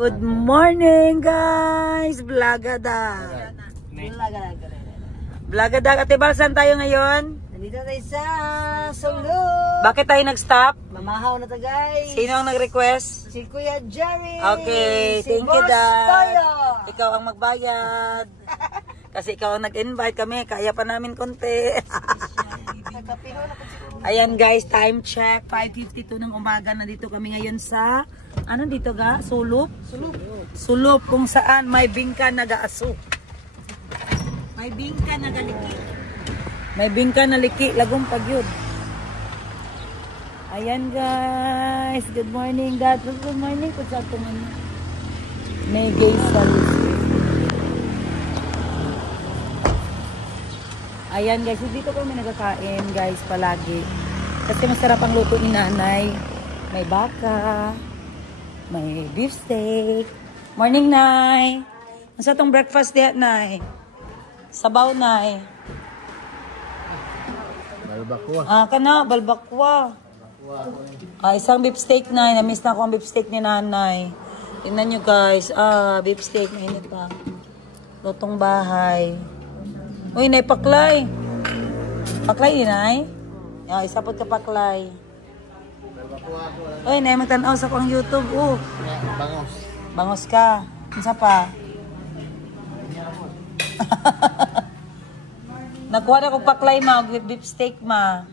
Good morning guys! Blagada! Blagada! Ate Bal, saan tayo ngayon? Nandito tayo sa Sulu. Bakit tayo nag-stop? Mamahaw na to guys. Sino ang nag-request? Si Kuya Jerry. Okay, si thank you Boss Dad. Toyo. Ikaw ang magbayad. Kasi ikaw ang nag-invite kami, kaya pa namin konti. Ayan guys, time check. 5:52 ng umaga. Nandito kami ngayon sa, ano dito ga? Sulup? Sulup, kung saan may bingka na gaaso. May bingka na galiki. May bingka na liki, lagong pagyud. Ayan guys, good morning Dad. Good morning po sa atin. May gay salis. Ayan guys, dito kami nagkakain guys palagi. Kasi masarap ang luto ni nanay. May baka, may beef steak. Morning nay. Ano sa itong breakfast diyan nay? Sabaw nay. Balbakwa. Kana, balbakwa. Isang beef steak nay. Na-miss na ako ang beef steak ni nanay. Tingnan nyo guys. Beef steak. Mainit pa. Lutong bahay. Uy, nay paklay. Paklay, nay. Isa po ka paklay. Uy, nay magtanaw sa kong YouTube. Bangos. Bangos ka. Isa pa. Nakuha na kong paklay ma. Beef steak ma.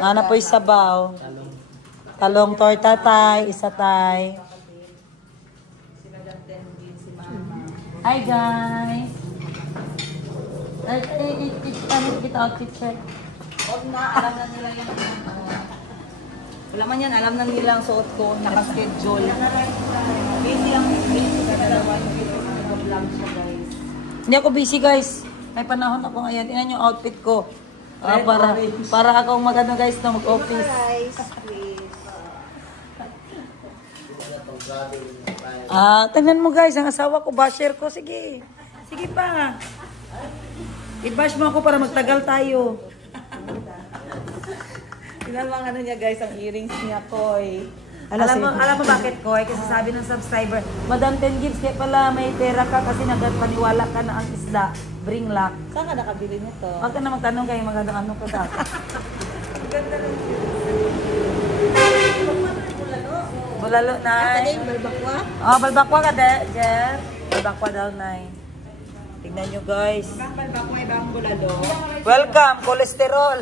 Nga na po yung sabaw. Talong torta tay. Isa tay. Hi guys! Kita outfit check. Huwag na, alam na nila yung wala man yan, alam na nila ang suot ko, naka-schedule. Busy lang, busy ka dalawa yung vlog siya guys. Hindi ako busy guys. May panahon ako ngayon. Tingnan yung outfit ko. Para akong magano guys na mag-office. Tingnan mo guys, ang asawa ko, basher ko. Sige. Sige pa. I-bash mo ako para magtagal tayo. Tingnan mo ang ano niya guys, ang earrings niya, Koy. Alam mo bakit, Koy? Kasi sabi ng subscriber, Madam 10 gives, kaya pala may pera ka kasi nagpaniwala ka na ang isda. Bring luck. Saan ka nakabili nito? Huwag ka na magtanong kayo, magano ka dati. Ganda rin. Bulalo, nay. Ano yung balbakwa? Balbakwa ka, Jer. Balbakwa daw, nay. Tignan nyo, guys. Ibang balbakwa, ibang bulalo. Welcome, kolesterol.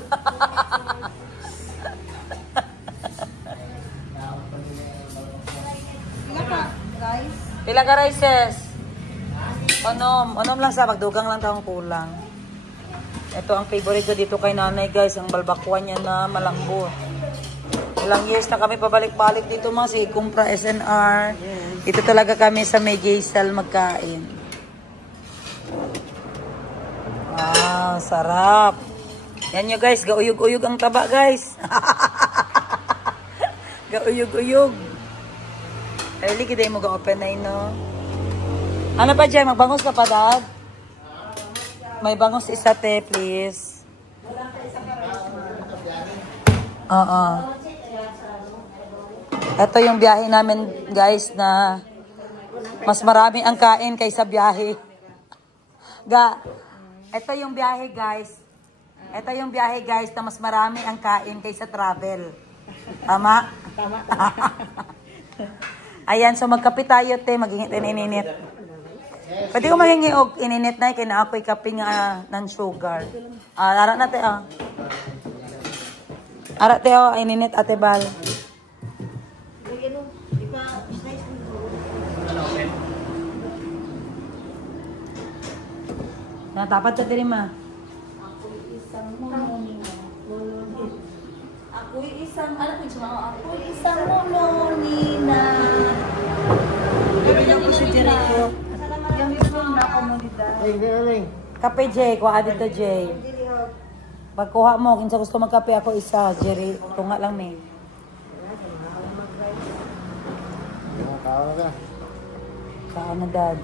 Ilan pa, guys? Pila ka rices? Onom lang sa pagdugang lang taong kulang. Ito ang favorite ko dito kay nanay, guys. Ang balbakwa niya na malambot. Ilang years na kami pabalik-balik dito mga si Kumpra SNR. Dito talaga kami sa May Gaysal magkain. Wow, sarap. Yan nyo guys, gauyog-uyog ang taba guys. Gauyog-uyog. Early kiday mo ga-open na no. Ano pa dyan? Magbangos ka pa dad? May bangos isa te please. Ito yung biyahe namin guys na mas marami ang kain kaysa biyahe. Ito yung biyahe guys. Ito yung biyahe guys na mas marami ang kain kaysa travel. Tama? Tama. Ayan, so magkape tayo te, magingit ininit. Pwede ko mahingi og ininit na kaya na ako'y kape nga non-sugar. Ara na te Ara te ininit ate Bal. Natapat ka din ma. Ako'y isang molonina. Gabi ko si Jericho. Yung na komunidad. Kape Jay, kuha dito Jay. Pagkuha mo, kinsa gusto magkape ako isa, Jerry. Tunga lang may. Saan na dad?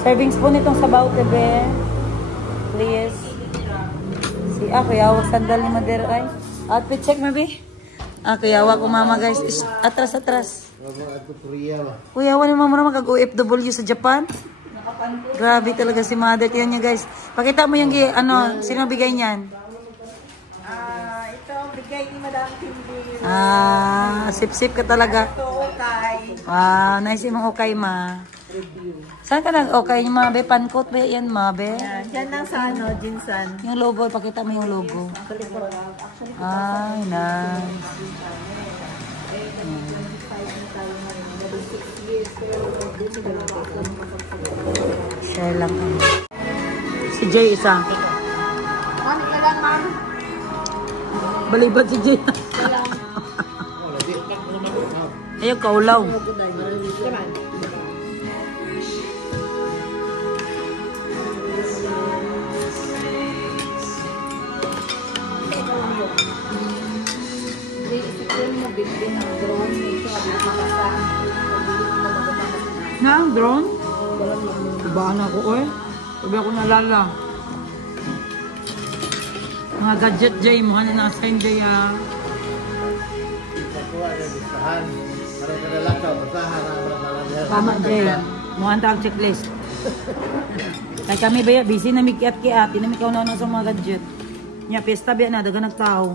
Serving spoon itong sabaw, tebe. Please. Si ako, yawag sandal ni Mader ay. Outfit check, mabi. Kuyawa ko mama guys. Ish, atras. Kuyawa ni mama naman kag-OFW sa Japan. Grabe talaga si mother. Tingnan niya guys. Pakita mo yung ano, sino bigay niyan? Ito, bigay ni Madam Kimby. Sip-sip ka talaga. Ito, okay. Nice yung okay ma. Saan ka nag-okay yung mabe? Pankot ba yan mabe? Yan, dyan lang sa Jinsan. Yung logo, pakita mo yung logo. Ay, nice. Share lang kami. Si Jay isa. Mami ka lang, ma'am. Balibad si Jay. Ayaw, kaulaw. Na ang drone? Ibaan ako oy. Sabi ako nalala. Mga gadget Jay, mukha na nasa-sign Jay Tama Jay. Mukha ang tawag checklist. Kaya kami ba busy na mikiat-kiat. Tinamikaw na sa mga gadget. Nya, pesta biya na, daga nagtao.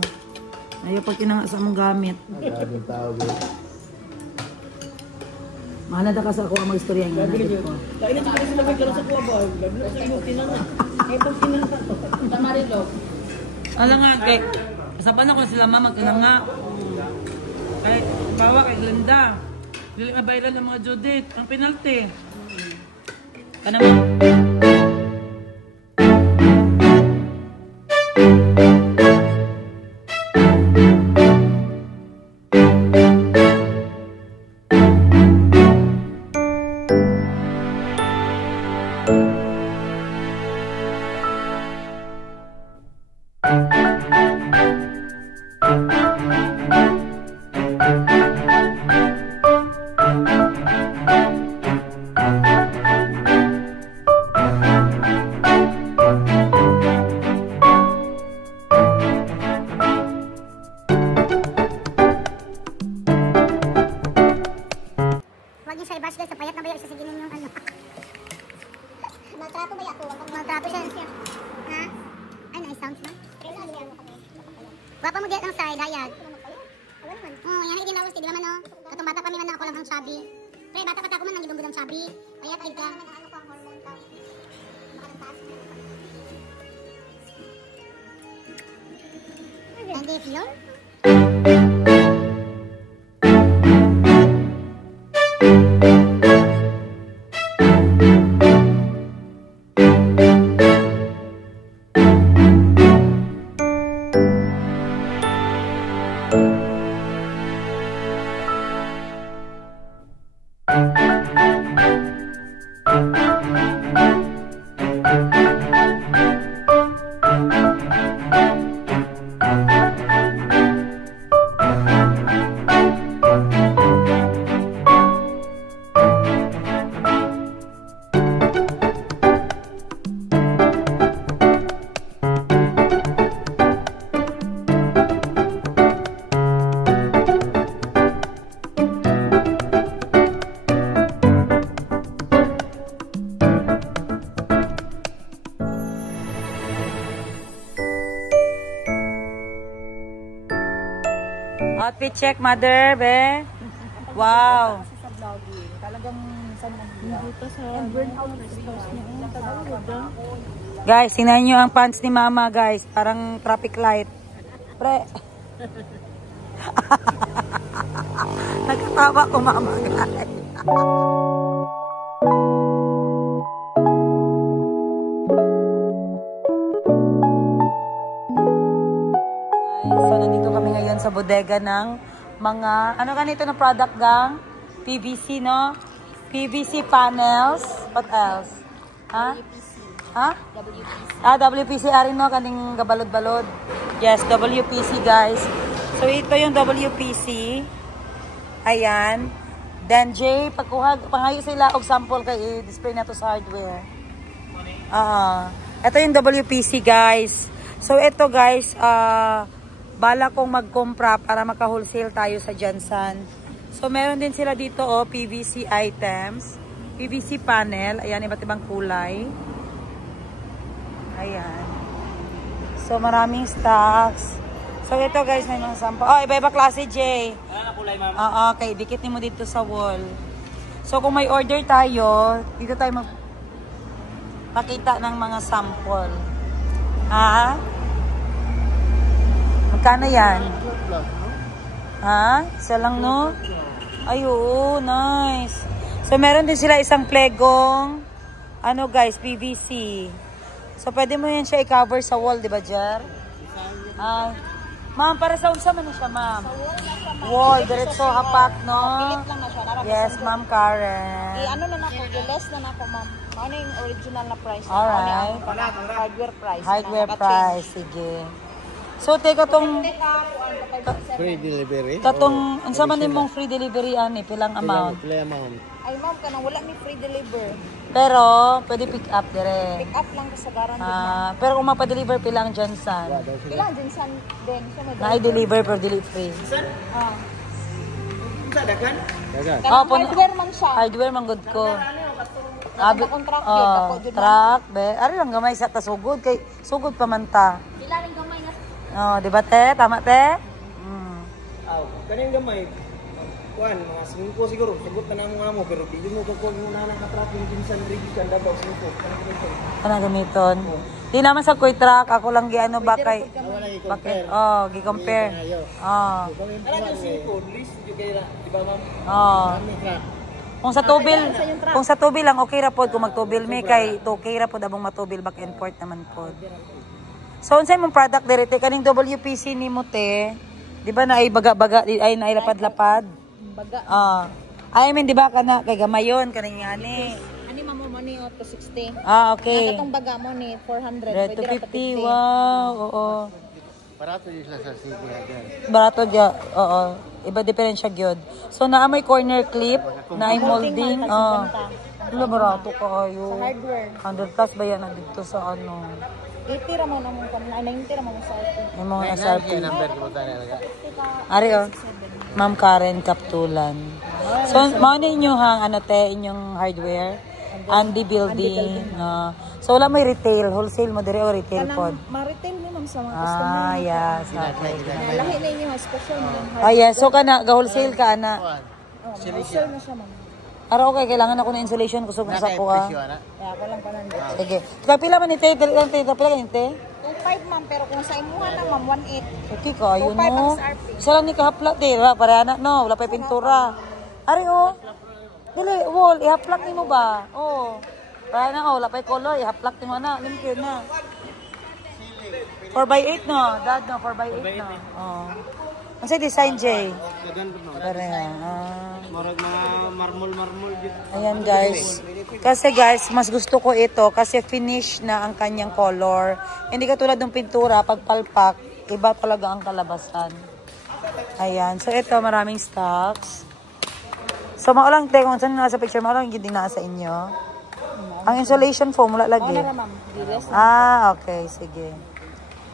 Ayaw pag tinanga sa mong gamit. Mahala ka sa ako ang mag-istorya nga natin ko. Kaya na sila sila may sa kuwa ba? Lalo sa iyong tinanga. Kaya pag tinanga to. Tamarilo. Alam nga, kay saban ako sila mama, tinanga. Kay bawa kay Glenda. Dili na viral ng mga Judith. Ang penalty. Kanama. Maltrato ba ako? Maltrato siya. Ha? Ay, nice sounds na. Gwapa mo diyan ang side, hayag. Yan ay dinawas, di ba man no? Katong bata pa mi man ako lang ang sabi. Pre, bata pa ta ko man nang gidunggod ang sabi. Kaya kay ka. Ano pa hormone ka? And if you're outfit check, mother, be. Wow. Sa vlogging, talagang dito sa burnout niya. Guys, tingnan nyo ang pants ni mama, guys. Parang traffic light. Pre. Nagkatawa ko, mama, guys. So, nandito kami ngayon sa bodega ng mga, ano ganito na product gang? PVC, no? PVC panels. What else? Ha? Ha? WPC. WPC rin, no? Kaning gabalod-balod. Yes, WPC, guys. So, ito yung WPC. Ayan. Then, Jay, panghayo sila og sample kay i-display na to sa hardware. Ito yung WPC, guys. So, ito, guys, bala kong magkumpra para maka-wholesale tayo sa Jansan. So, meron din sila dito, oh, PVC items. PVC panel. Ayan, iba't ibang kulay. Ayan. So, maraming stocks. So, ito guys, may mga sample. Oh, iba-iba klase, Jay. Ano kulay, ma'am? Okay, dikit mo dito sa wall. So, kung may order tayo, dito tayo magpakita ng mga sample. Ha? Magkano yan? Ha? Isa lang, no? Ay, oo, nice. So, meron din sila isang plegong, ano guys, PVC. So, pwede mo yan siya i-cover sa wall, di ba, Jer? Ma'am, para sa unsa man na siya, ma'am? Wall, diretso hapak, no? Pilit lang na siya. Yes, ma'am Karen. Ano na nako, less na nako, ma'am. Ano yung original na price? Alright. Hardware price. Hardware price, sige. So, teka tong... Free delivery? Katong, unsa man nimong free delivery, ani? Pilang amount? Pilang amount. Ay, ma'am, kanang wala ni free deliver. Pero, pwede pick up dire. Pick up lang sa guarantee. Pero kung mapa-deliver pilang Jansan, Ilan din san din siya na-deliver pero dili free. Dagan? Kanang hardware man siya. Hardware man good ko. Abi contract ako jud. Truck, be. Ari lang gamay sa tasugod kay sugod pa man ta. Ilan ang gamay na? Oh, di ba te? Tama te? Aw, kaning gamay. Kuan, mga 5 siguro. Sagot na namo amo pero di mo ko muna nang ka-traffic din sa Rodriguez kan daw 5. Kana gamiton. Di naman sa quick truck, ako lang giano ba kay bakit? Oh, gi-compare. Oh. Ala yung 5, list yung kaya, di ba ma'am? Oh. Kung sa tubil lang okay ra pod kung magtubil may kay okay ra pod abong matubil back and forth naman pod. So unsay mong product direte kaning WPC nimo te? Di ba na ay baga-baga ay nailapad-lapad? Baga. I mean, di ba kana kay gamayon kaning ani. Ani mamo mo ni 260. Okay. Katong baga mo ni 400. 250. Wow, oo. Barato yung sila sa city agad. Barato dia, oo. Iba diferensya gyud. So naa may corner clip, na ay molding, Wala barato Sa kayo. hardware. 100 plus ba yan na dito sa ano? 80 ra mo na mo kan 90 ra mo sa SRP. Yung mga SRP. Number ko tayo talaga. Ari oh. Ma'am Karen Kaptulan. So, mao ni inyo hang ano te inyong hardware? Andy Building. So wala may retail, wholesale mo dire o retail pod. Ma-retail mo ma'am sa mga customer. Yes. Okay. Lahi na inyo special mo yung Yes. So kana ga-wholesale ka ana. wholesale na siya ma'am. Ara okay, kailangan ako ng insulation kusog na sa kuha. Kaya ako lang pananda. Sige. Kapila man ni te, kapila ka ni te? 25 ma'am pero kung sa imuha na ma'am 18. Okay kayo 25 no. ang SRP. Isa lang ni kahapla te, para anak no, wala pa pintura. Ari oh. Dili wall, ihaplak nimo ba? Oh. Para na wala pa color, ihaplak nimo na, limpyo na. 4x8 no, dad no, 4x8 no. Oh. Ang sa design Jay. Pareha. Marag mga marmol gid. Ayan guys. Kasi guys, mas gusto ko ito kasi finish na ang kanyang color. Hindi katulad ng pintura, pag palpak, iba talaga ang kalabasan. Ayan. So ito, maraming stocks. So maulang te, kung saan nasa picture, maulang hindi na sa inyo. Ang insulation foam, wala lagi. Wala ma'am. Diles. Okay. Sige.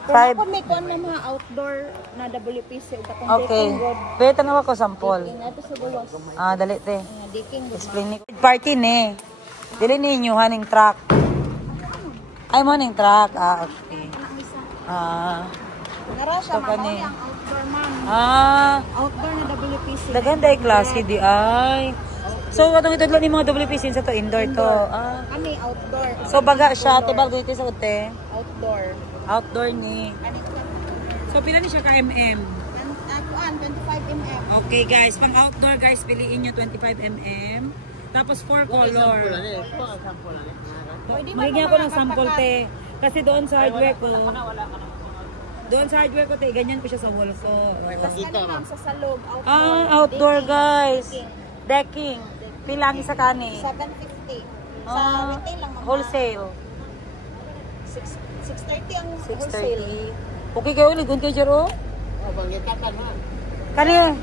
Kung ako may kuan na mga outdoor na WPC ug katong Okay. decking wood. Pwede na ako sample. Ito sa gawas. Dali te. Decking wood. Explain ni third party ni. Dili ninyo haning truck. Ay mo ning truck. Okay. Nara siya So, ma'am. kani. Ang outdoor ma'am. Outdoor na WPC. Daganda ay klase di ay. So katong itudlo ni mga WPC sa to indoor to. Ani outdoor. So baga siya tibal dito sa ute. Outdoor. Outdoor ni. So pila ni siya ka mm? Kuan 25 mm. Okay guys, pang outdoor guys piliin niyo 25 mm. Tapos 4 color. Magigyan ko ng sample te. Kasi doon sa hardware ko. Doon sa hardware ko te, ganyan ko siya sa wall ko. Ma'am sa salog outdoor. Outdoor guys. Decking. Pilang isa kani? 750. Sa retail lang ma'am. Wholesale. 630 ang wholesale. 630. Okay kayo, ligon kayo Jero? Banggitakan ha. Kani,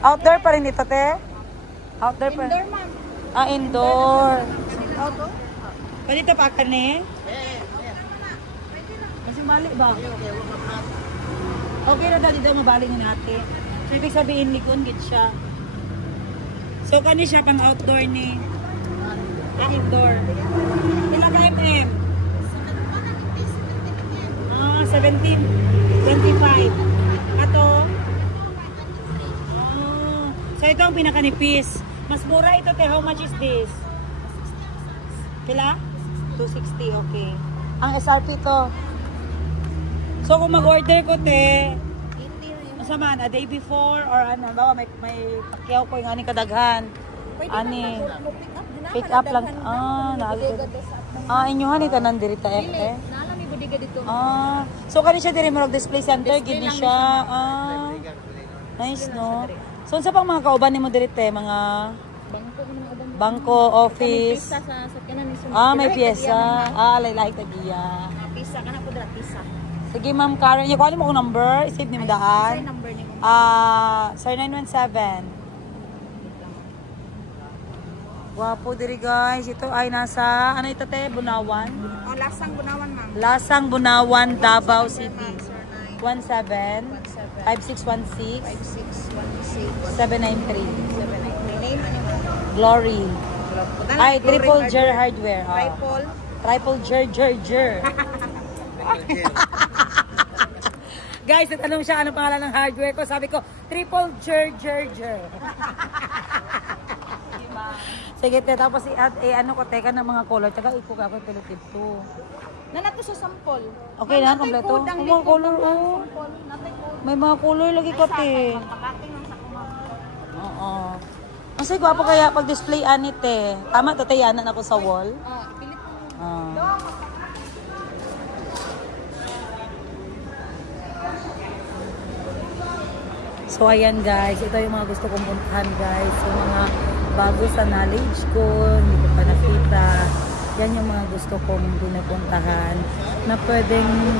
outdoor pa rin dito, te? Outdoor pa rin? Indoor ma'am. Indoor. Outdoor? Pwede ito pa kani? Kasi mali ba? Okay na dali daw mabaling natin. So, ibig sabihin, likon, git siya. So, kani siya pang outdoor ni outdoor. Ilang ka mm? 17.25. Ato? So, ito ang pinakanipis. Mas mura ito, te. How much is this? Kila? 260, okay. Ang SRP to. So, kung mag-order ko, te, masaman, a day before, or ano, bawa may pakyaw ko yung aning kadaghan. Ani, pick up lang. Inyuhan ito nandirita, eh. So, kani siya diri mo display center, gini siya. Nice, no? So, sa pang mga kauban ni mo dirite, mga bangko, office. May pyesa. Like the giya. Pisa ka na po dra, pisa. Sige, Ma'am Karen. Yung kuha mo kong number. Isip ni mo daan. Sir 917. Wapo diri guys. Ito ay nasa, ano ito te? Bunawan? Lasang Bunawan, ma'am. Lasang Bunawan, Davao City. 17-5616 793. Name ano, ma'am? Glory. Ay, Triple Jer Hardware. Triple Jer. Guys, natanong siya ano pangalan ng hardware ko. Sabi ko, Triple Jer. Sige, te, tapos ano ko, teka ng mga color. Tsaka ipog ako yung pelotip to. Nanato sa sample. Okay na, kompleto. Ang mga color, oh. May mga color lagi ko, te. Oo. Ang sige, gwapo kaya pag-display anit, te. Tama, tatayanan ako sa wall. Pilit mo. So, ayan guys. Ito yung mga gusto kong puntahan, guys. So, mga bago sa knowledge ko, hindi ko pa nakita. Yan yung mga gusto kong pinupuntahan na pwedeng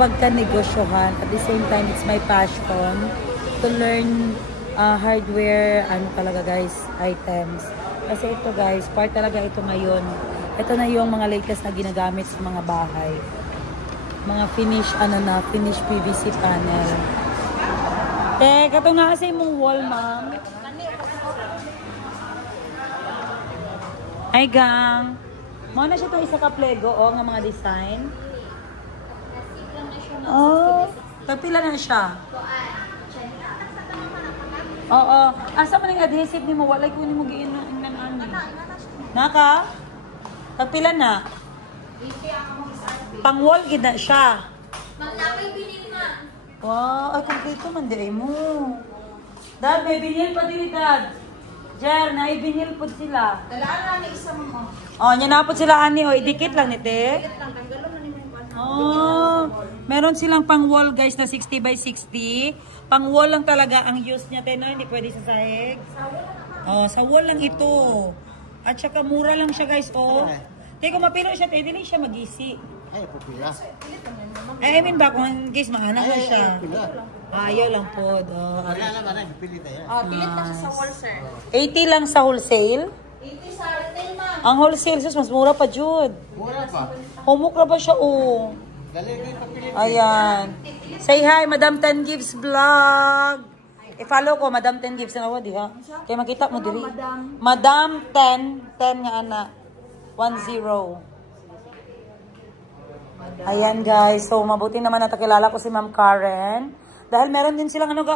pagka-negosyohan. At the same time, it's my passion to learn hardware, ano talaga guys, items. Kasi ito guys, part talaga ito ngayon. Ito na yung mga latest na ginagamit sa mga bahay. Mga finish, finish PVC panel. Teka, ito nga kasi mong wall, ma'am. Ay, gang. Mga na siya itong isa ka-plego, nga mga design. Tagpila na siya. Oo. Asa man yung adhesive ni mo? Walay ko ni mo giin ng ano. Naka? Tagpila na. Pang-wall gina siya. Maglamay binil ma. Wow, ay kompleto man dire mo. Dad, may binil pa din Dad. Jer, naibinil po sila. Dalaan na ni isa mo. Nya na po sila ani, idikit lang ni te. Dikit lang, tanggalon na ni mo. Meron silang pang-wall guys na 60 by 60. Pang-wall lang talaga ang use niya te, no? Hindi pwede sa sahig. Sa wall lang ito. At saka mura lang siya guys, Te, kung mapilo siya, te, hindi siya mag-isi. Ay, pupila. I mean ba, kung guys, maanang na siya. Ayaw lang po. Wala naman, pilit na yan. Pilit na siya sa wall, sir. 80 lang sa wholesale. 80 sa retail, ma'am. Ang wholesale, sus, mas mura pa, Jude. Mura pa. Humukra ba siya, Dali ko yung papilit. Ayan. Say hi, Madam 10 Gives Vlog. I-follow ko, Madam 10 Gives. Ano di ha? Kaya makita mo diri. Madam 10. 10 nga anak. 10. Ayan guys. So, mabuti naman natakilala ko si Ma'am Karen. Dahil meron din silang ano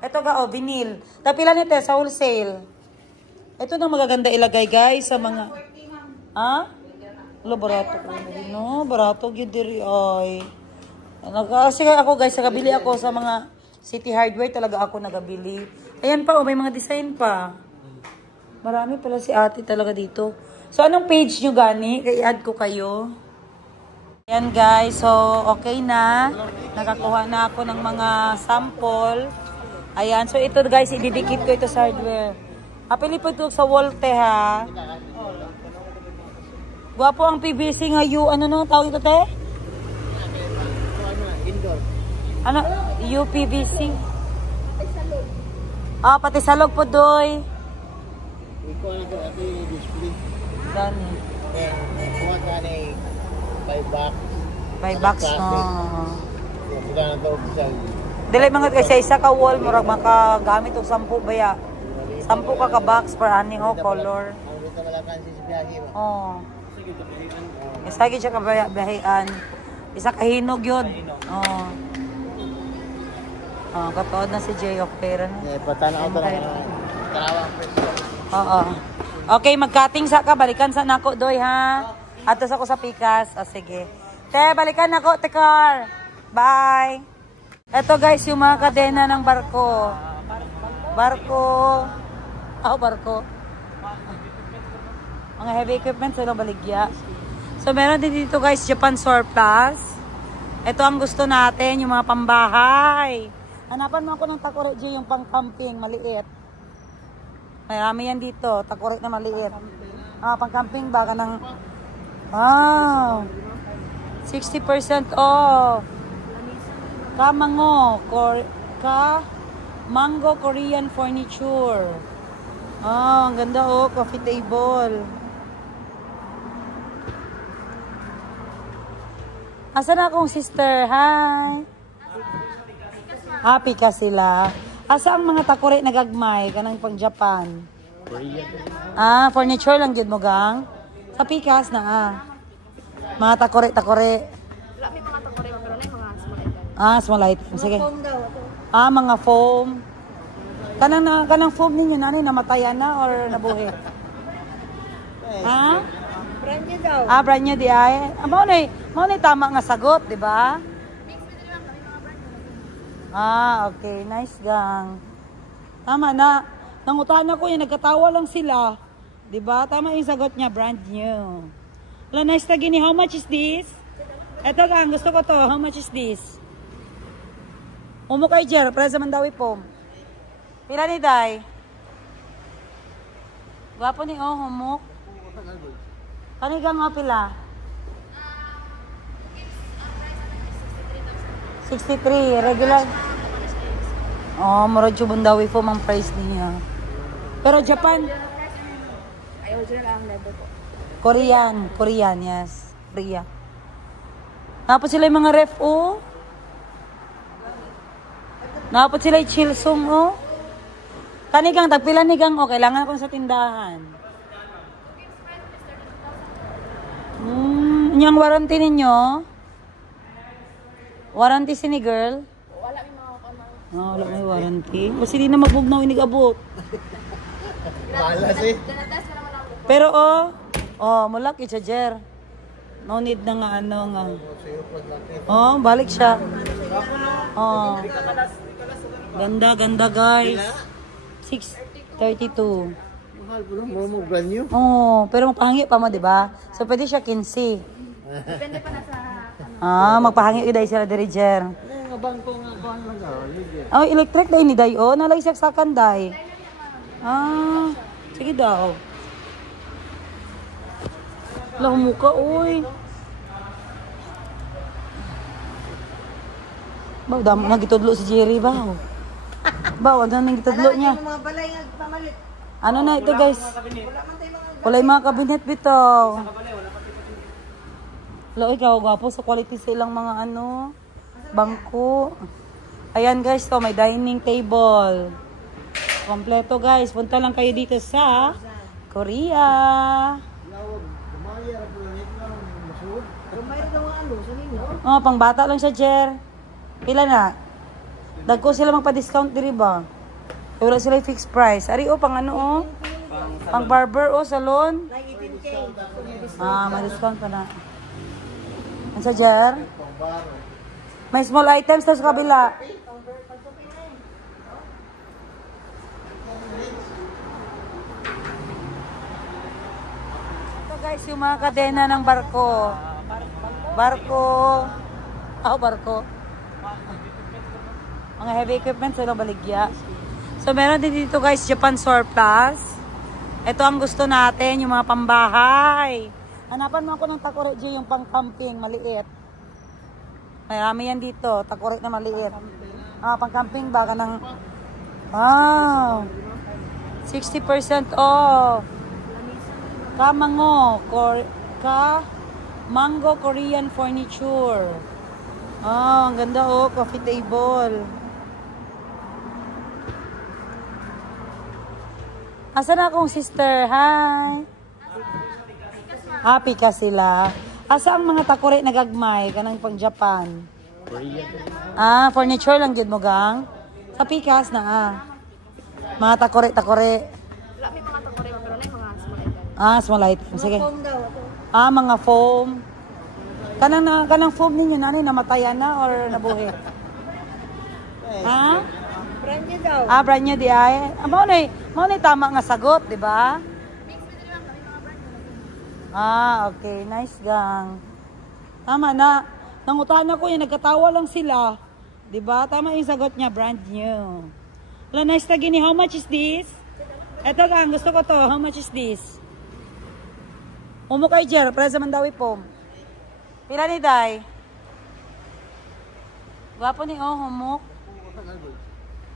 Ito vinyl. Tapila nito sa wholesale. Ito na magaganda ilagay guys sa mga... Barato ko. No, barato gyud diri ay. Kasi ako guys, nagabili ako sa mga City Hardware talaga ako nagabili. Ayan pa, may mga design pa. Marami pala si ate talaga dito. So, anong page nyo gani? I-add ko kayo. Ayan guys, so okay na. Nakakuha na ako ng mga sample. Ayan, so ito guys, ididikit ko ito sa hardware. Apilipod ko sa wall te ha. Gwapo ang PVC nga tawag ito te? Indoor. Ano? UPVC. Pati salog po doy. Ikaw na ito, ito yung display. Gani. Kuha ka na 5 bucks. 5 bucks. Sila na ito official. Dili mga kay sa isa ka wall murag makagamit og 10 baya. 10 ka box per ani o color. Ang dito malakan si Biagi ba? Oh. Isa gyud siya ka bahian. Isa ka hinog yun. Oh. Oh, katuod na si Jay of pera na. Patanaw ito lang. Tarawang preso. Oo. Okay, mag-cutting sa ka. Balikan sa nako, doy, ha? Atos ako sa pikas. O, sige. Te, balikan nako, tekar. Bye. Ito, guys, yung mga kadena ng barko. Barko. Barko. Mga heavy equipment, sila baligya. So, meron din dito, guys, Japan surplus. Ito ang gusto natin, yung mga pambahay. Hanapan mo ako ng takore, G, yung pang-camping, maliit. Marami yan dito. Takurik na maliit. Pang-camping ba ka ng... Wow! 60% off. Mango Korean furniture. Ang ganda coffee table. Asa na akong sister? Hi! Happy ka sila. Asa ang mga takore nagagmay kanang pang Japan? Furniture lang gid mo gang. Sa pikas na Mga takore. Wala may mga takore pero na mga small item. Small item. Sige. Foam daw. Mga foam. Kanang foam ninyo nani namatayan na or nabuhi? Brand new daw. Brand new di ay. Mao na tama nga sagot, di ba? Okay. Nice gang. Tama na. Nangutahan ako yung nagkatawa lang sila. Diba? Tama yung sagot niya. Brand new. Wala, nice na gini. How much is this? Eto gang. Gusto ko to. How much is this? Umo kay Jer. Presa mandawi po. Pila ni Day? Gwapo ni humok. Kanigang nga pila? 63, regular. Murad yung bundawi po mang price niya. Pero Japan. Ayaw dyan lang level po. Korean, yes. Korea. Napot sila yung mga ref, Napot sila yung chilsong, Kanigang, tagpila ni gang, kailangan ko sa tindahan. Inyang warranty ninyo? Warranty si ni girl? Wala may mga kamang. Wala may warranty. Kasi di na magbugnaw inigabot. Malas eh. Tinatas mo naman ako. Pero mulak i-charger. No need na nga nga. Balik siya. Ganda guys. 632. Mahal po mo brand new. Pero mapahangi pa mo, di ba? So pwede siya 15. Depende pa na sa magpahangi iday sila diriger. Nga bangko nga kuan lang Electric day ni day nalay saksakan day. Sige daw. Lang muka Baw damo nagitudlo si Jerry baw. Baw ano nang gitudlo niya? mga balay nga pamalit. Ano na ito guys? Wala yung mga kabinet bitaw. Wala, ikaw, gwapo sa quality sa ilang mga bangko. Ayan guys, may dining table. Kompleto guys. Punta lang kayo dito sa Korea. Pang bata lang siya, Jer. Pila na? Dagko sila magpa-discount diri ba? Wala sila fixed price. Ari pang pang barber salon. May discount pa na. Ano sa Jer? May small items sa kabila. Ito guys, yung mga kadena ng barko. Barko. Mga heavy equipment sila baligya. So meron din dito guys, Japan surplus. Ito ang gusto natin, yung mga pambahay. Hanapan mo ako ng takore, G, yung pang-camping, maliit. Marami yan dito, takore na maliit. Pang-camping ba ka ng... 60% off. Mango Korean furniture. Oh, ang ganda oh, coffee table. Asa na akong sister? Hi. Happy ka sila. Asa ang mga takore nagagmay kanang pang Japan? Ah, furniture lang gid mo gang. Sa Pikas na Mga takore. Wala may mga takore pero na mga small item. Ah, small item. Sige. Foam daw. Ah, mga foam. Kanang foam ninyo nani namatayan na or nabuhi? Ha? Brand new daw. Ah, brand new di ay. Mao na tama nga sagot, di ba? Ah, okay. Nice gang. Tama na. Nangutaan ako yung nagkatawa lang sila. Di ba? Tama yung sagot niya, brand new. Wala, nice na gini. How much is this? Eto gang, gusto ko to. How much is this? Umo kay Jer, presa man daw ipom. Pila ni Day? Gwapo ni oh, humok.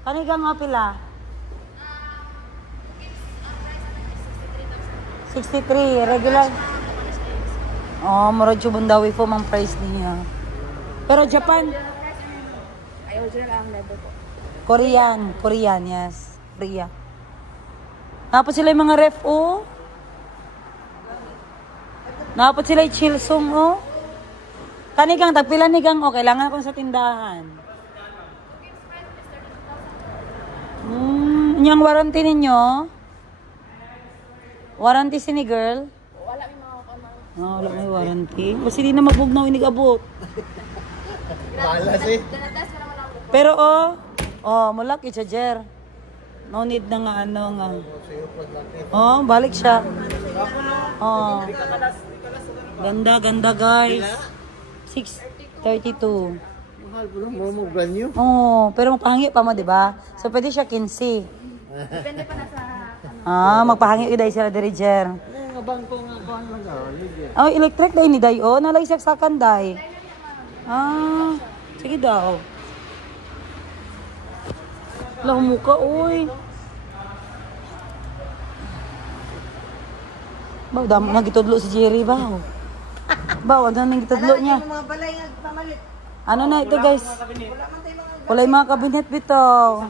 Kanigang nga pila? 63, regular. Oh, murad yung dawi po mang price niya. Pero Japan, Ay, original ang level po. Korean, yes. Korea. Napot sila yung mga ref, oh. Napot sila yung chilsong, oh. Kanigang, tagpila ni gang, oh. Kailangan akong sa tindahan. Inyang warranty ninyo? Warranty si ni girl? Wala may mga kamang. Oh, wala may warranty. Kasi di na mabugnaw inigabot. Malas eh. Tinatas mo naman ako. Pero mulak siya, Jer. No need na nga nga. Oh, balik siya. Oh. Ganda guys. 632. Mahal po lang, mo brand new. Oh, pero magpahangi pa mo, di ba? So pwede siya 15. Depende pa na sa Magpahangi iday sila diri, Jer. Nga bangko nga kuhan lang ah. Oh, electric day ni day. Oh, nalay saksakan day. Ah, sige daw. Lang muka, uy. Baw, damo na gitudlo si Jerry, baw. Baw, ano nang gitudlo niya? Ano na ito, guys? Wala yung mga kabinet bitaw.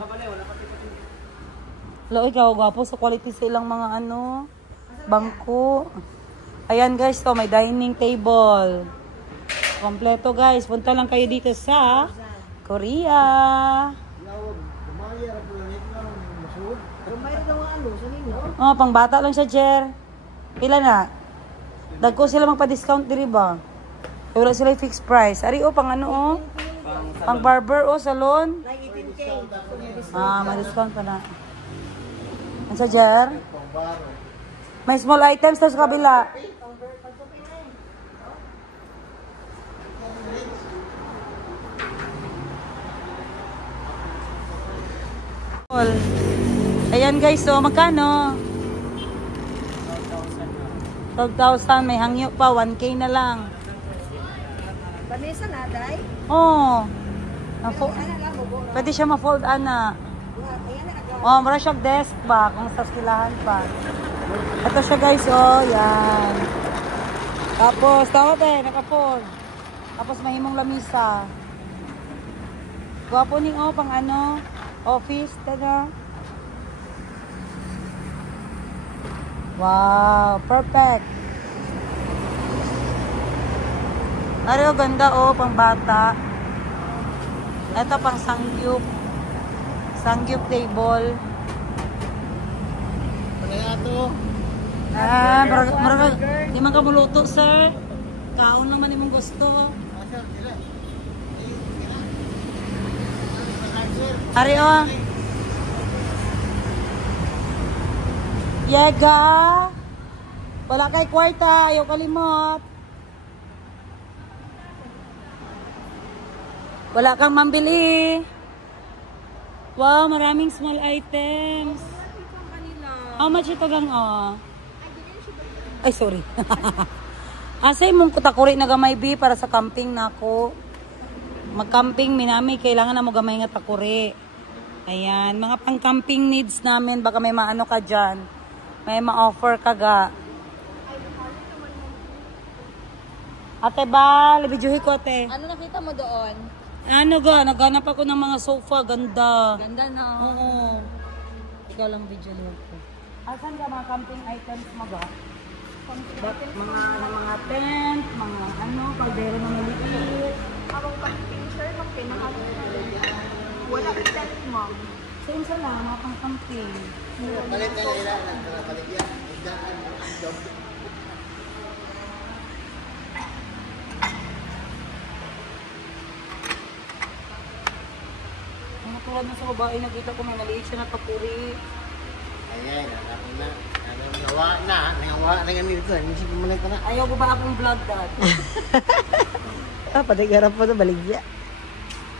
Wala, ikaw, gwapo sa quality sa ilang mga bangko. Ayan, guys, to, may dining table. Kompleto, guys. Punta lang kayo dito sa Korea. Oh, pang bata lang siya, Jer. Pila na? Dagko sila magpa-discount diri ba? Wala sila fixed price. Ari pang pang barber salon. Ah, may discount pa na. Ano sa Jer? May small items sa kabila. Ayan guys, so magkano? 12,000, may hangyo pa, 1K na lang. Banesa na, day? Oh. Pwede siya ma-fold, ana. Oh, mara siya desk ba, kung sa skilahan pa. Ito siya guys, oh, yan. Tapos, tawag naka-fold. Tapos mahimong lamisa. Gwapo ning pang office, tada. Wow, perfect. Ari, ganda pang bata. Ito pang sangyup. Sangyup table. Kaya to. Di man ka muluto, sir. Kaon naman imong gusto. Ari, Yega. Wala kay kwarta, ayaw kalimot. Wala kang mambili. Wow, maraming small items. How much ito gang Ay, sorry. Asay mong kutakuri na gamay bi para sa camping nako. Mag-camping minami kailangan na mo gamay nga takuri. Ayan, mga pang-camping needs namin baka may maano ka diyan. May ma-offer ka ga. Ate ba, libidyohi ko ate. Ano nakita mo doon? Ano ga, naghanap ako ng mga sofa, ganda. Ganda na. Oo. Ikaw lang video ko. Asan ka mga camping items mo ba? Mga tent, mga ano, kaldero na maliit. Abang pang-camping, sir, nung wala tent mo. Same sa lang, mga pang-camping. Palit na nila. Palit yan. Isdaan. Mga tulad na sa babae, nakita ko may maliit siya na papuri. Ayan, anak ko na. Nangawa na nga nito. Hindi siya pumunay ka na. Ayaw ko ba akong vlog dad? Pati garap po ito, baligya.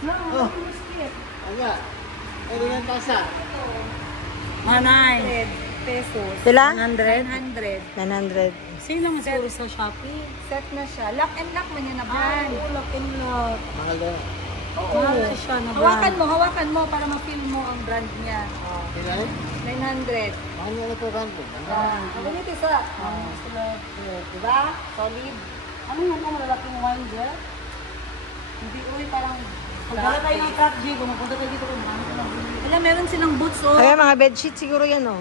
Oh. Aga. Ay, rin ang tasa. Manay. Pesos. Sila? 100. 900. 900. Same lang siguro sa Shopee. Set na siya. Lock and lock man yan na Ay, brand. lock and lock. Mahal daw. Mahal na siya na Hawakan mo para ma-feel mo ang brand niya. Kailan? 900. Mahal niya na ito kanto. Ganito isa. Diba? Solid. Ano yun ang malalaking wine jet? Hindi, uy, parang... Pagdala tayo ng truck, G, kung mapunta tayo dito, kung ano ka lang. Wala, meron silang boots, oh. Kaya mga bedsheet siguro yan, oh.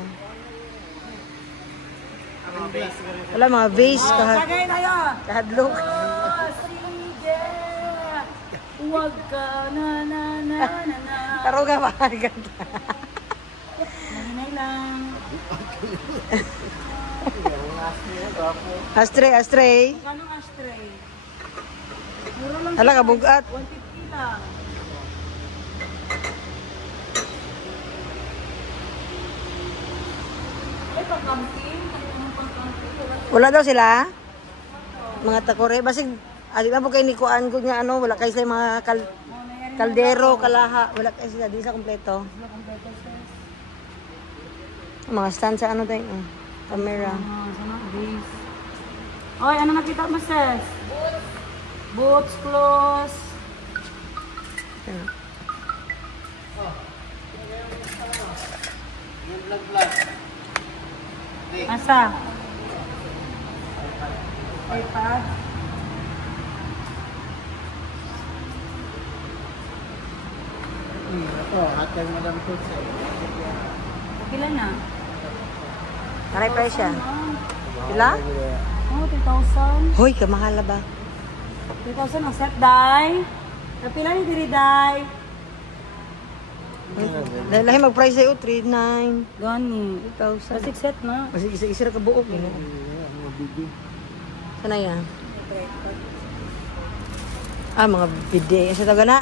Wala, mga vase, Tagay tayo! kahadlok. Oh, sige! Huwag ka na. Taruga pa, ganda. Mahinay lang. Astray. Anong ashtray? Muro lang Hala, kabugat. 150 lang. Ay, pag-camping? Anong pag-camping? Wala daw sila? Mga takore. Basig, di ba po kayo ni Kuan ko niya, ano, wala kayo sila mga kaldero, kalaha. Wala kayo sila, di sa kompleto. Mga stand sa ano tayo, camera. Sana, base. Oy, ano nakita mo, sis? Boots, clothes. Ano? Asa? iPad. Ito, hotel Madam Tuts. Pila na? Maray price siya. Sila? Oh, 2,000. Hoy, kamahala ba? 2,000 ang set, Day. Kapila ni diri, Day. Lahi mag-price sa'yo, 3,900. Gani. 2,000. Basic set na. Kasi isa-isa ka buok. Sana yan? Ah, mga bide. Sa taga na.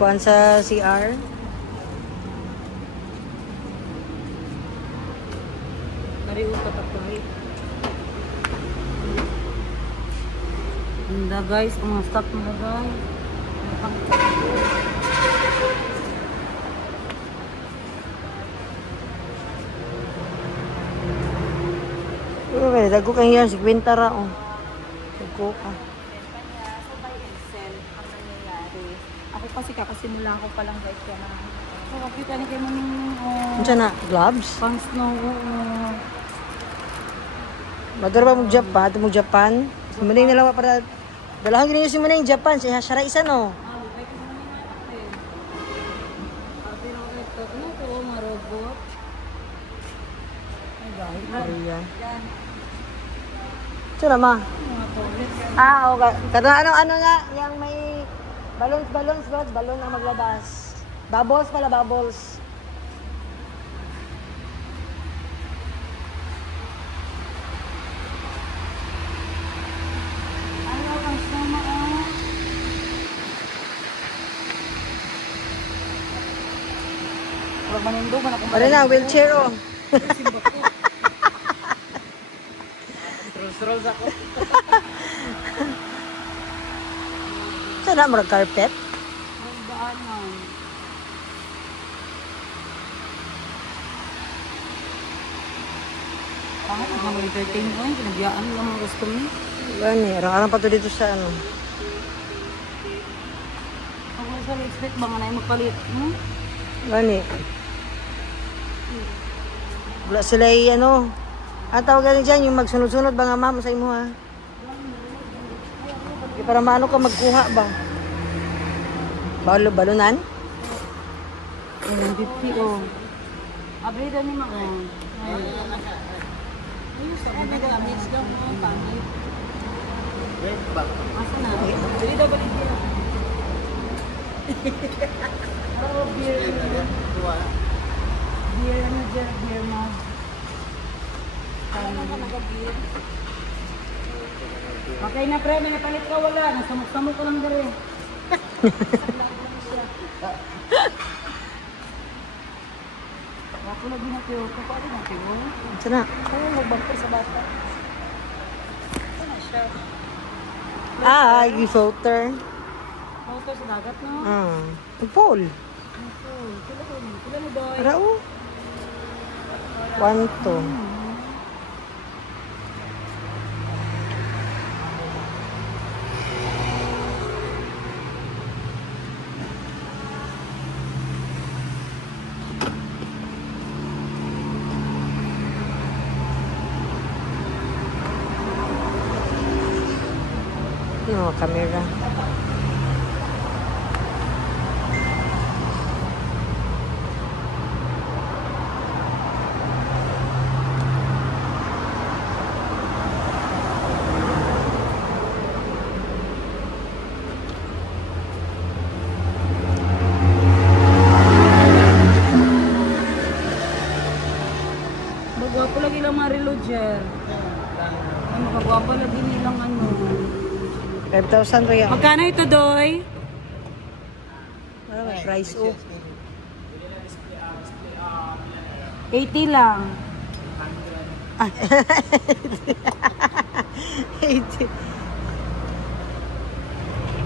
Kuhan sa CR. Nariho ka tapos. Ganda guys, ang mga stock nila guys. Dago kang yan, 50 ra. Oh. Dago ka. So, buy and sell ang nangyayari. Ako kasi kakasimula ko palang guys yan. So, kapita ni kayo maning Ano siya na? Gloves? pang snow. Madara ba mo Japan? Ito mo Japan? Si Manay nalawa para... Dalahan ganyan si Manay Japan. Siya siya isa no? Ano to, mga robot? Ay, dahil. Korea. Ito na ma? Ah, okay. Kada ano nga, yung may balons, balon ang maglabas. Bubbles pala, bubbles. Ano, pang snow na ah. Huwag manindugan ako. Ano na, wheelchair oh. Rolls ako. Ito na, murag carpet. Magdaanan. Pangit na mag-entertain ko yun. Pinagyaan lang mga gusto mo. Ano eh, arang-arang pa to dito sa ano. Ako sa expect ba nga na yung magpalit? Ano eh. Wala sila ano. Ang tawagan dyan, yung magsunod-sunod ba nga ma'am sa imo ha? Para maano ka magkuha ba? Balunan? 50 oh. Abri daw ni Mako. Ayos ako nag-mix lang mo pangit. Wait, bak. Asa na? Dili daw balik dito. Oh, beer. Beer ano dyan? Beer mo. Ano ka nag-beer? Okay na pre, may napalit ka wala. Nasamok-samok ko lang dali. Ako lagi na tiyo. Paano na tiyo? Sana. Ay, magbangko sa bata. Ito na siya. Ah, floater. Motor sa dagat, no? Pool. Kila mo, boy. Rao. 1, 2. No, camera. Magwapo lagi lang mga reloadger. Ano, magwapo lagi nilang ano. 5,000 rin. Magkano ito, Doy? May price oh. 80 lang. 80.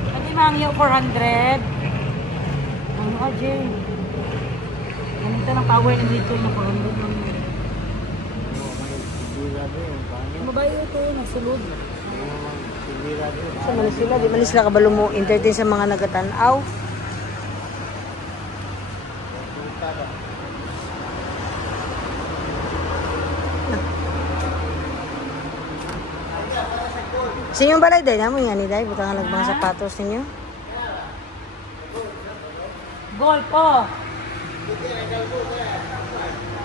Pwede mangyo 400. Ano ka, Jay? Ganito ng power ng dito na 400. Ano ba ito? Nagsulod. Sa Manisila, di Manisila kabalo mo entertain sa mga nagatanaw. Sa inyong balay, day naman yan, day. Butang lang mga sapatos ninyo. Golf, oh.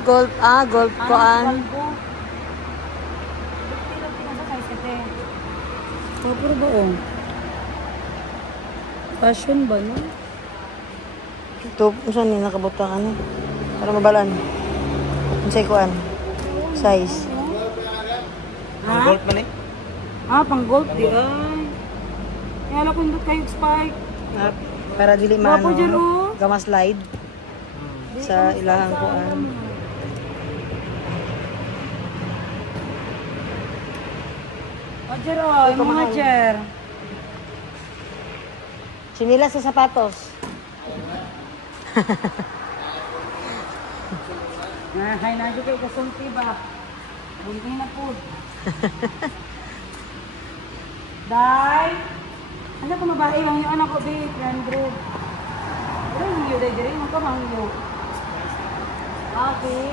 Golf, golf ko an. Puro ba, oh? Fashion ba, no? Ito, saan nila nakabutang ano? Para mabalan. Unsay ko an? Size. Ha? Gold man eh. Pang golf, di ay. Kaya alam ko hindi kayo spike. Para dili man, Wapo dyan, oh. gama slide. Sa ilahan ko an. Roger, oh, yung mga Jer. Sinilas sa sapatos. Hay na dyan kayo kasunti ba? Bunti na po. Day! Ano kung mabae lang yung anak ko, be? 300. Pero yung yun, day, day, magkamang yun. Okay.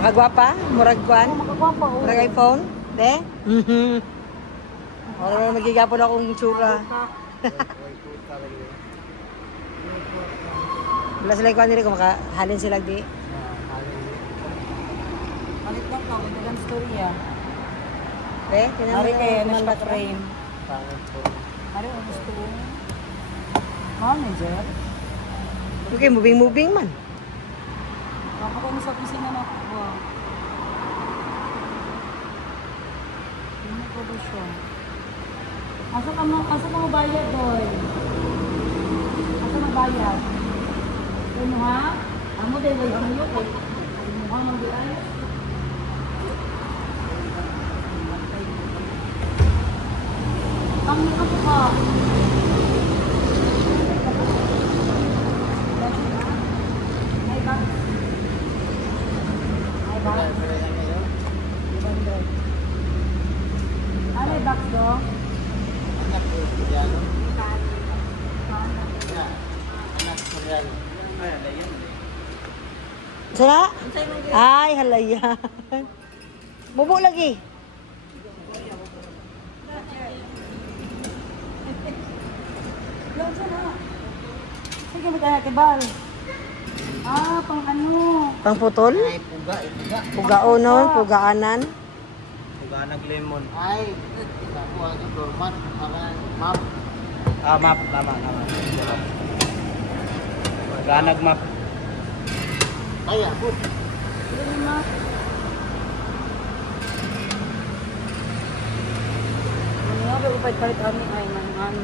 Makagwapa? Murag kwan? Makagwapa, oh. Murag iPhone? De? Wala magigapon akong tsura. Wala sila kwan nila kung makahalin sila di. Palit lang ka, may dagang story, ah. De? Hari kayo, na frame. Hari, ang gusto ko. Manager? Okay, moving man. Ako ko sa kusina na ako. Wow. Ano ko ba siya? Asa ka mo bayad, Doy? Asa mo bayad? Ano ha? Amo din, wala mo yun. Ano ha, mag-iay? Ang nito ka. May bang? Ano yung box do? Sana? Ay, halayan. Bubo lagi. Sige, magkakakibal. Pang ano? Pangputol? Ay, puga. Pugaonon, pugaanan. Puganag lemon. Ay, ako ang doormat. Map. Map. Tama. Puganag map. Ay, ako. Ano nga ba upay-palit kami ay manang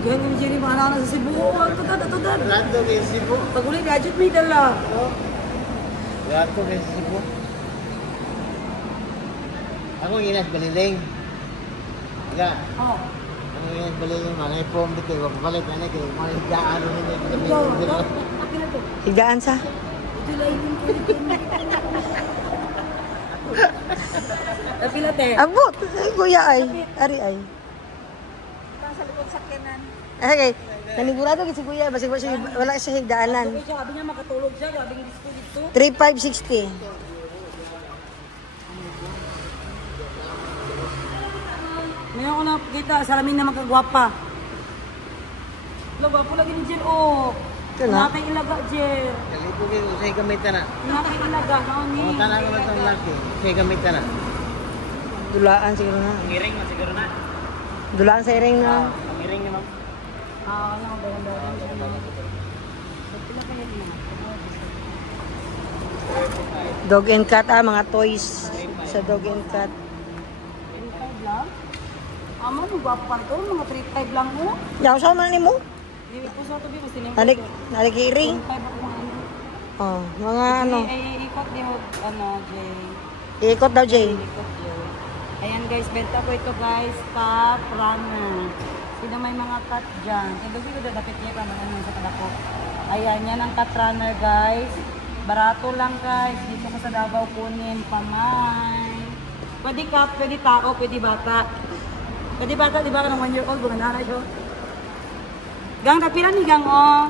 Ganyan yung Jerry, mga anak sa Cebu. Tutad. Lahat to kay Cebu. Pag ulit, gadget may dala. Lahat to kay Cebu. Ako inas baliling. Aga. Oh. Ano inas baliling, mga ipom dito. Papalit na kayo. Mga higaan nila. Higaan sa? Ito lang yung Napila te. Abot. Kuya ay. Ari ay. Sa likod sa kenan. Okay. Nanigurado kasi kuya. Basta wala siya higdaanan. Sabi niya makatulog siya. Sabi niya dito. 3,560. Ngayon ko nakikita, salamin na magkagwapa. Gwapo lagi ni Jer, oh. Ito na. Natay ilaga, Jer. Kalipo kayo, usay gamitan na. Natay ilaga, naoni. Mga tanang naman itong laki. Usay gamitan na. Dulaan siguro na. Ngiring na siguro na. Dulaan sa iring na. Ngiring na ma'am. Ano, ganda. Dog and cat mga toys sa dog and cat. 3.5 lang? Amo, gwapo pa ito. Mga 3.5 lang mo. Yaw sa man nimo? Hindi po sa tubi, mas tinimpo. Nalik iring. 3.5 ako mga ano. Oh, mga ano. Ay, ikot di mo, Jay. Iikot daw Jay. Ikot yun. Ayan guys, benta ko ito guys, Cat Runner. Sino may mga cat dyan? Kaya doon ko dapat niya ka mga sa kadako. Ayan, yan ang Cat Runner guys. Barato lang guys. Dito ko sa Davao kunin pamay. Pwede cat, pwede tao, pwede bata. Pwede bata, di ba ka ng 1 year old? Bunga nanay siya. Gang, kapilan ni Gang, oh.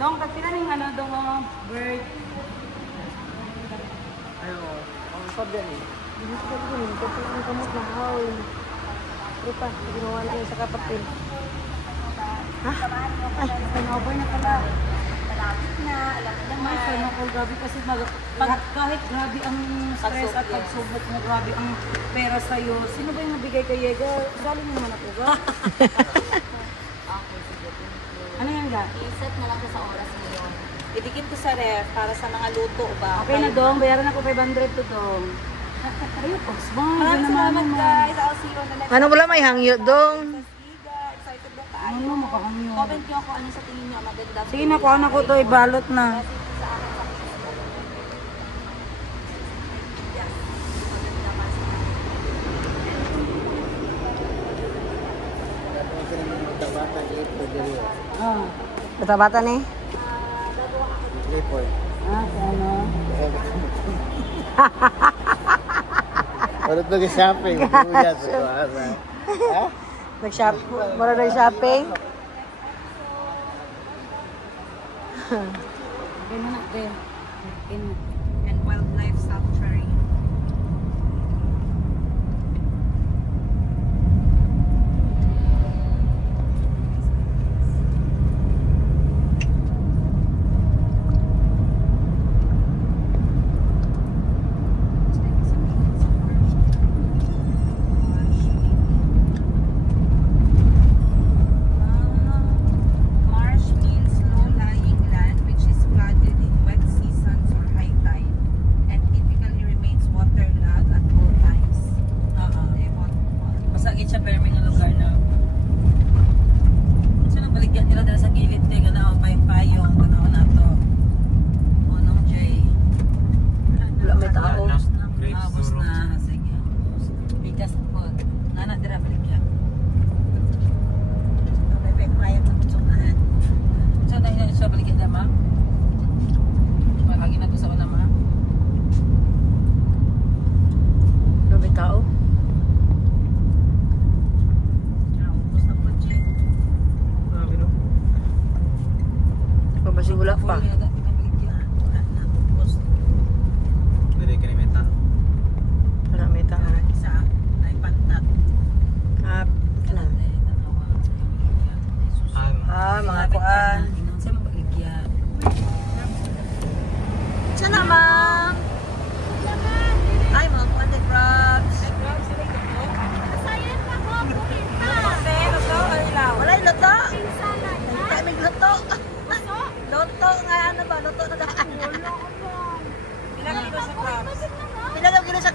Dong, kapilan ni ano, dong, oh. Bird. Ayo, ang sabi ni. Hindi ko pwede kunin. Ito ang kamot na haul. Rupa, ginawa na kayo sa kapapil. Ha? Ay, Over na pala. Malapit na, alam mo naman. Ay, sana ko, grabe kasi kahit grabe ang stress at pagsubok mo, grabe ang pera sa'yo. Sino ba yung nabigay kay Yega? Galing naman ako, ga? Ano yan, ga? I-set na lang ko sa oras ngayon. Idikit ko sa ref para sa mga luto ba? Okay na, Dong. Bayaran ako 500 to, Dong. Ayun, Osman. Maraming salamat guys. I'll see you on the next ano wala may hangyo dong? Excited na tayo. Ano, makakangyo. Comment nyo kung ano sa tingin nyo maganda. Sige na, kuha na ko to, ibalot na. Bata, ito diri. Ah, Bata-bata ni? Report. si ano? Ano ito shopping? Kuya sa kuwasa. Ha? Nag-shop, wala nag-shopping? Okay na na, okay. Okay na. And wildlife sanctuary. Marsh means low-lying land which is flooded in wet seasons or high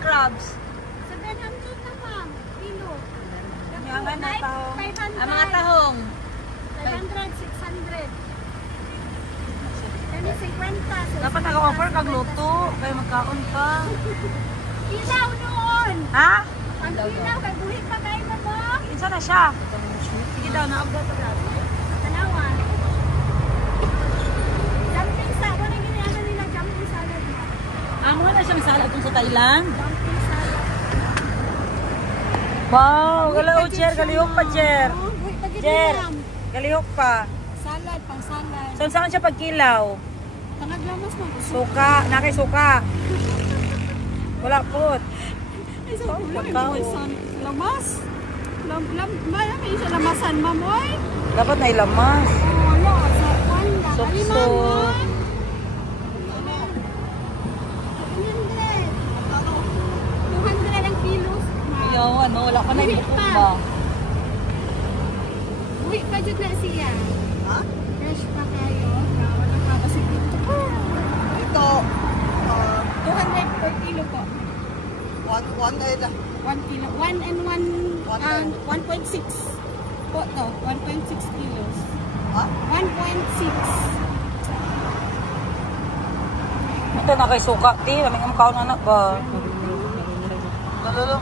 crabs? 700 na ma'am. Kilo. Yung ano, tahong. 500. Ang mga tahong. 500, 600. Kani 50. Dapat nag-offer kag luto. Kaya magkaon ka. Ilaw noon. Ha? Ang ilaw, kay buhit pa kayo na mo. Isa na siya. Sige daw, naabot pa daw. Tanawan. Jumping salad. Ano ginagawa nila jumping salad mo? Amo na siyang salad kung sa Thailand. Jumping salad. Wow, galao, Cher. Galihok pa, Cher. Oh, buhit pa gid Cher, ma'am. galihok pa. Salad, pang salad. So, saan siya pagkilaw? Tanaglamas mo. Suka. Nakay suka. Wala pot. Ay, sa ulo. pagkaon. Lamas. May isa lamasan, ma'am, oy. Dapat na ilamas. Wala, sa kwan lang. Sukso. Ali, ma'am, 200 ang kilos. Ayaw, ano, wala pa na Buhi ibukog pa. ba? Buhi pa dyan na siya. Fresh pa kayo. Wala pa kasi dito. Ito, 200 per kilo po. 1 1 kilo. 1 and 1.6 po to. 1.6 kilos. 1.6. Ito na kay suka, ti. Lamig ang kaon anak ba? 700.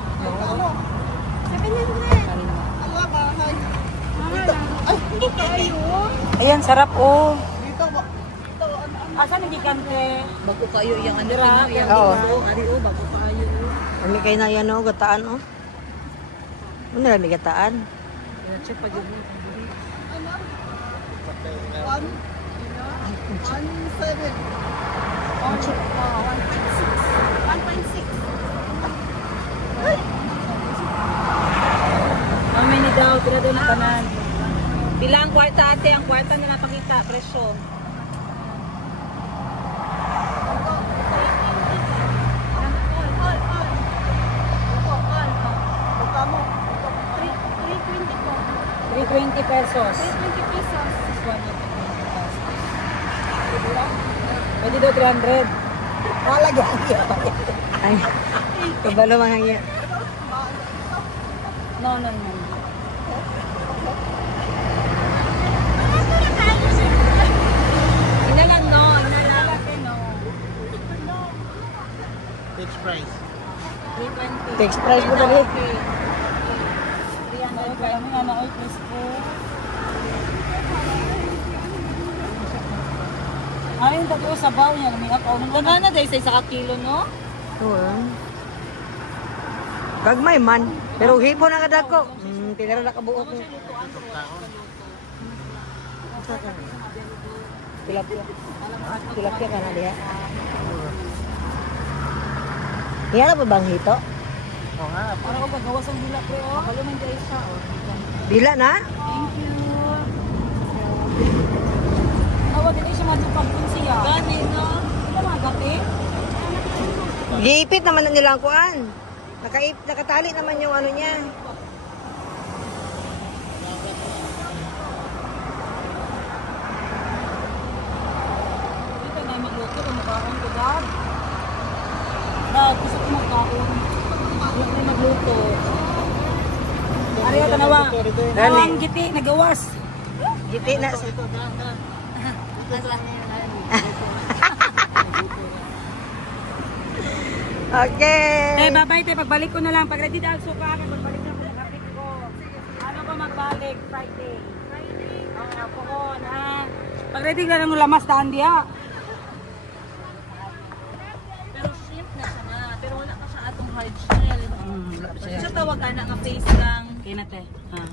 Ay, hindi kayo. Ayan, sarap, oh. Asan hindi kante? Bago kayo yung ano, yung Oo. ari o, bago kayo. Kami kayo na yan, oh, gataan, oh. Ano na may gataan? Check pa dyan. How many daw? Pila daw na kanan. Pila ang kwarta, ate? Ang kwarta nila pakita, presyo. $320 pesos. 320 pesos. Pwede daw 300. Ay, kabalo mga nga. No, no, no. Hindi lang, no. Inalalaki, no. Fixed price. 320. Fixed price mo dali. 300 kami nga na oil plus po. Ayun, dati sa baw niya. Lumiyak ako. Ganda na dahil sa isa ka kilo, no? Oo. Gagmay man. Pero hipo na kadako. Pila na kabuo ko. Tilapia. Tilapia ka na diya. Yan na ba bang hito? Oo nga. Para ko paggawas ang dila, pre, oh. Kalumin dahil siya, oh. Dila na? Thank you. Awa, din siya matupag kung siya. Gani, no? Ito mga gabi. Giipit naman na nila ang kuan. Nakatali naman yung ano niya. Dito na magluto, kumakaon ko, Dad. Dad, gusto ko magkaon. Wala na magluto. Ariya, tanawa. Gani. Ang giti, nagawas. Giti na. Okay. Bye-bye, pagbalik ko na lang. Pag ready dahil suka, pagbalik na ko sa kapit ko. Ano ba magbalik? Friday. Oo, puhon, ha? Pag ready ka lang lamas daan diya. Pero shrimp na siya na. Pero wala pa siya atong hard shell. Siya tawag na nga face lang. Kaya na, te. Ha?